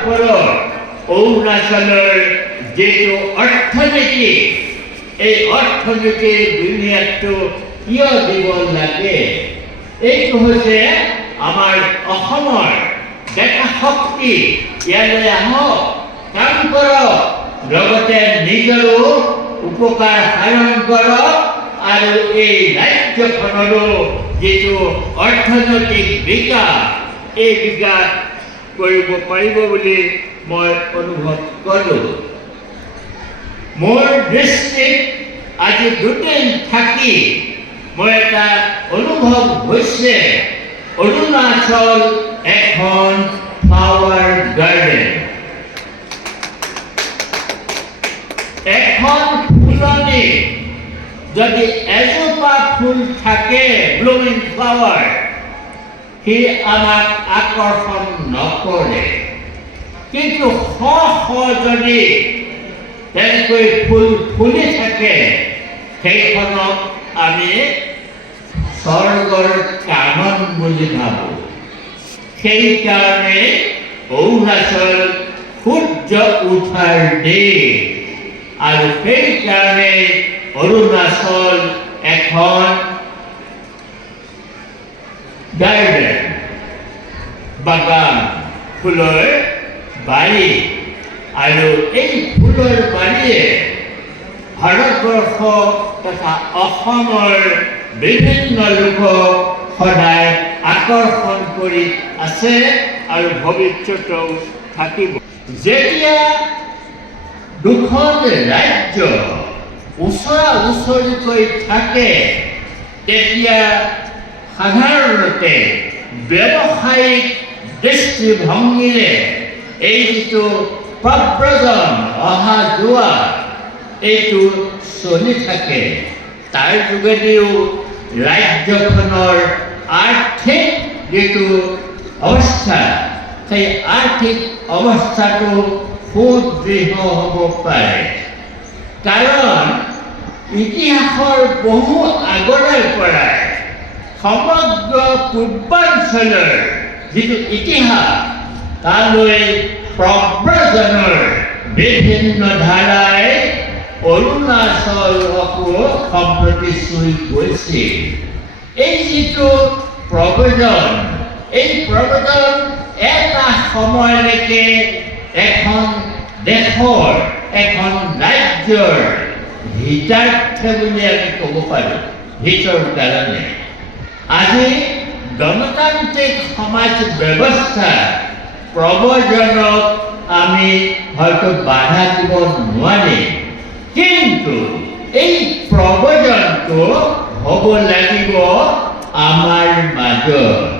ওপৰত অৰুণাচলৰ যিটো অৰ্থনীতি, এই অৰ্থনীতিৰ বুনিয়াদটো কিয় দিব লাগে? এইটো হৈছে আমাৰ অসমৰ ডেকা শক্তি। ইয়ালৈ আহক, কাম কৰক, লগতে নিজৰো উপকাৰ সাধন কৰক আৰু এই ৰাজ্যখনৰো যিটো অৰ্থনৈতিক বিকাশ, এই বিকাশ কৰিব পাৰিব বুলি মই অনুভৱ কৰোঁ। মোৰ দৃষ্টিত আজি দুদিন থাকি মোৰ এটা অনুভৱ হৈছে অৰুণাচল এখন ফ্লাৱাৰ গাৰ্ডেন, এখন ফুলনি। যদি এজোপা ফুল থাকে, ব্লুমিং ফ্লাৱাৰ, সি আমাক আকৰ্ষণ নকৰে। কিন্তু যদি তেনেকৈ ফুল ফুলি থাকে, সেইখনক আমি স্বৰ্গৰ কানন বুলি ভাবোঁ। সেইকাৰণে অৰুণাচল সূৰ্য উঠাৰ দেশ, আৰু সেইকাৰণে অৰুণাচল এখন গাৰ্ডেন, বাগান, ফুলৰ বাৰী। আৰু এই ফুলৰ বাৰীয়ে ভাৰতবৰ্ষ তথা অসমৰ বিভিন্ন লোকক সদায় আকৰ্ষণ কৰি আছে আৰু ভৱিষ্যতেও থাকিব। যেতিয়া দুখন ৰাজ্য ওচৰা ওচৰিকৈ থাকে, তেতিয়া সাধাৰণতে ব্যৱসায়িক দৃষ্টিভংগীৰে এই যিটো প্ৰব্ৰজন, অহা যোৱা, এইটো চলি থাকে। তাৰ যোগেদিও ৰাজ্যখনৰ আৰ্থিক যিটো অৱস্থা, সেই আৰ্থিক অৱস্থাটো সুদৃঢ় হ'ব পাৰে। কাৰণ ইতিহাসৰ বহু আগৰে পৰাই সমগ্ৰ পূৰ্বাঞ্চলৰ যিটো ইতিহাস, তালৈ প্ৰব্ৰজনৰ বিভিন্ন ধাৰাই অৰুণাচলকো সম্প্ৰতি চুই গৈছিল। এই যিটো প্ৰব্ৰজন, এই প্ৰব্ৰজন এটা সময়লৈকে এখন দেশৰ, এখন ৰাজ্যৰ হিতাৰ্থে বুলি আমি ক'ব পাৰোঁ, হিতৰ কাৰণে। আজি গণতান্ত্ৰিক সমাজ ব্যৱস্থা প্ৰব্ৰজনক আমি হয়তো বাধা দিব নোৱাৰিম, কিন্তু এই প্ৰব্ৰজনটো হ'ব লাগিব আমাৰ মাজত।